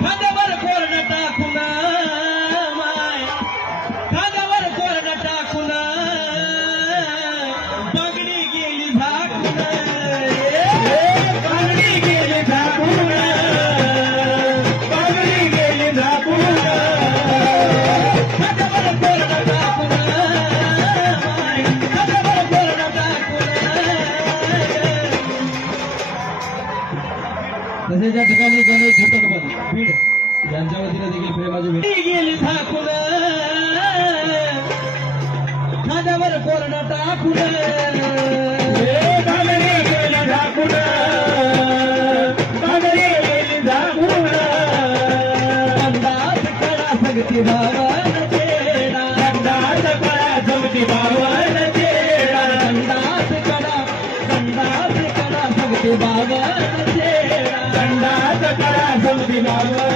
खांद्यावर कोरडा टाकून माय खांद्यावर कोरडा टाकून बागडी गेली झाकून बागडी गेली झाकून बागडी गेली झाकून खांद्यावर कोरडा टाकून माय खांद्यावर कोरडा टाकून तसेच या ठिकाणी गणेश झोटकबन बीड यांच्या वतीने देखील प्रेमाची भेट गेली झाकून खांद्यावर कोरडा टाकून बागडी गेली झाकून बागडी गेली झाकून अंदाज करा सगती भावन चेडा अंदाज करा जमती बावन चेडा अंदाज करा सगती भावन चेडा अंदाज करा जमती बावन